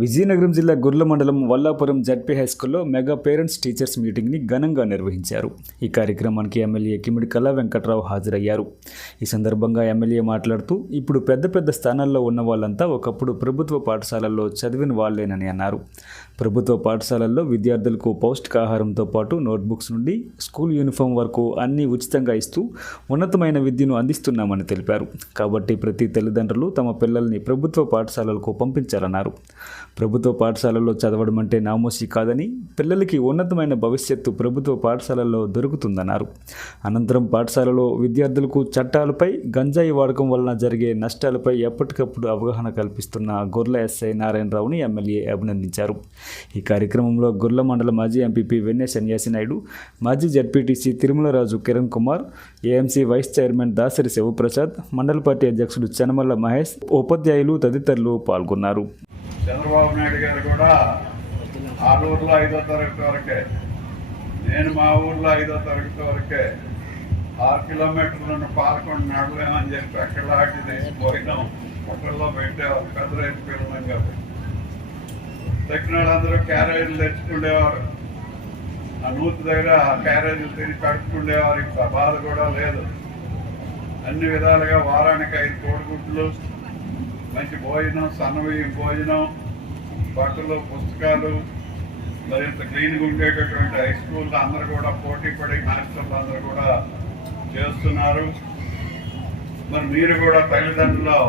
విజయనగరం జిల్లా గుర్ల మండలం వల్లాపురం జడ్పీ హైస్కూల్లో మెగా పేరెంట్స్ టీచర్స్ మీటింగ్ని ఘనంగా నిర్వహించారు. ఈ కార్యక్రమానికి ఎమ్మెల్యే కిమిడి కళా వెంకట్రావు హాజరయ్యారు. ఈ సందర్భంగా ఎమ్మెల్యే మాట్లాడుతూ ఇప్పుడు పెద్ద పెద్ద స్థానాల్లో ఉన్న వాళ్ళంతా ఒకప్పుడు ప్రభుత్వ పాఠశాలల్లో చదివిన వాళ్ళేనని అన్నారు. ప్రభుత్వ పాఠశాలల్లో విద్యార్థులకు పౌష్టికాహారంతో పాటు నోట్బుక్స్ నుండి స్కూల్ యూనిఫామ్ వరకు అన్నీ ఉచితంగా ఇస్తూ ఉన్నతమైన విద్యను అందిస్తున్నామని తెలిపారు. కాబట్టి ప్రతి తల్లిదండ్రులు తమ పిల్లల్ని ప్రభుత్వ పాఠశాలలకు పంపించాలన్నారు. ప్రభుత్వ పాఠశాలల్లో చదవడం అంటే నామోషి కాదని, పిల్లలకి ఉన్నతమైన భవిష్యత్తు ప్రభుత్వ పాఠశాలల్లో దొరుకుతుందన్నారు. అనంతరం పాఠశాలలో విద్యార్థులకు చట్టాలపై, గంజాయి వాడకం వలన జరిగే నష్టాలపై ఎప్పటికప్పుడు అవగాహన కల్పిస్తున్న గొర్ల ఎస్ఐ నారాయణరావుని ఎమ్మెల్యే అభినందించారు. ఈ కార్యక్రమంలో గుర్ల మండల మాజీ ఎంపీపీ వెన్నె సన్యాసి నాయుడు, మాజీ ZPTC Tirumalaraju Kiran Kumar, AMC vice chairman Dasari Sivaprasad, మండల పార్టీ అధ్యక్షుడు చెనమల్ల మహేష్, ఉపాధ్యాయులు తదితరులు పాల్గొన్నారు. చంద్రబాబు నాయుడు గారు కూడా ఆ ఊర్లో 5వ తరగతి వరకే, నేను మా ఊర్లో 5వ తరగతి వరకే 6 కిలోమీటర్లను పాల్గొని నడలేమని చెప్పి అక్కడలాంటి తీసిపోయినాం. హోటల్లో పెట్టేవారు, పెద్ద రైతు పిల్లలం కాబట్టి. తెచ్చిన వాళ్ళందరూ క్యారేజీలు తెచ్చుకునేవారు. ఆ నూతి దగ్గర క్యారేజీలు తిరిగి కడుపుకుండేవారు. ఇంకా బాధ కూడా లేదు. అన్ని విధాలుగా వారానికి 5 కోడిగుడ్లు, మంచి భోజనం, సన్నబియ్యం భోజనం, బట్టలు, పుస్తకాలు, మరింత క్లీన్గా ఉండేటటువంటి హై స్కూల్లో అందరూ కూడా పోటీ పడి మాస్టర్లు అందరూ కూడా చేస్తున్నారు. మరి మీరు కూడా తల్లిదండ్రులు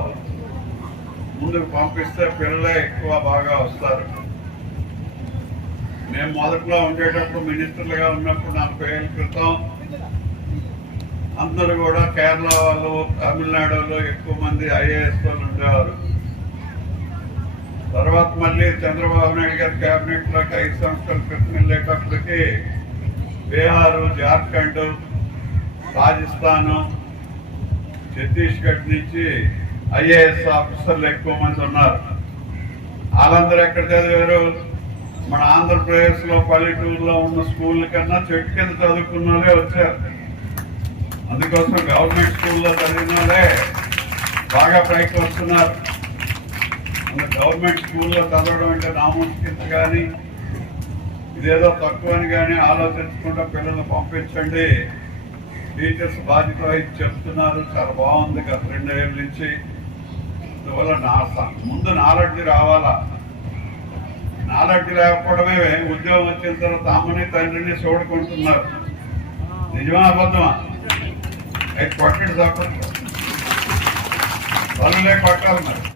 ముందుకు పంపిస్తే పిల్లలే ఎక్కువ బాగా వస్తారు. మేము మొదట్లో ఉండేటప్పుడు మినిస్టర్లుగా ఉన్నప్పుడు 40 ఏళ్ళ క్రితం అందరూ కూడా కేరళ వాళ్ళు, తమిళనాడులో ఎక్కువ మంది ఐఏఎస్ వాళ్ళు ఉండేవారు. తర్వాత మళ్ళీ చంద్రబాబు నాయుడు గారి క్యాబినెట్లోకి 5 సంవత్సరాల క్రితం వెళ్ళేటప్పటికి బీహారు, జార్ఖండ్, రాజస్థాన్, ఛత్తీస్గఢ్ నుంచి ఐఏఎస్ ఆఫీసర్లు ఎక్కువ మంది ఉన్నారు. వాళ్ళందరూ ఎక్కడ చదివారు? మన ఆంధ్రప్రదేశ్లో పల్లెటూరులో ఉన్న స్కూళ్ళ కన్నా చెట్టు కింద చదువుకున్న వాళ్ళే వచ్చారు. అందుకోసం గవర్నమెంట్ స్కూల్లో చదివిన వాళ్ళే బాగా పైకి వస్తున్నారు. గవర్నమెంట్ స్కూల్లో చదవడం అంటే నామోషి కింద కానీ, ఇదేదో తక్కువ అని కానీ ఆలోచించకుండా పిల్లల్ని పంపించండి. టీచర్స్ బాధ్యత వహించి చెప్తున్నారు. చాలా బాగుంది. గత 2 ఏళ్ళ నుంచి అందువల్ల ముందు నాలెడ్జ్ రావాలా. నాలెడ్జ్ లేకపోవడమే ఉద్యోగం వచ్చిన తర్వాత అమ్మని తండ్రిని చూడుకుంటున్నారు. నిజమా అబద్ధమా? కొట్టండి తప్ప వాళ్ళే కొట్టాలి. మరి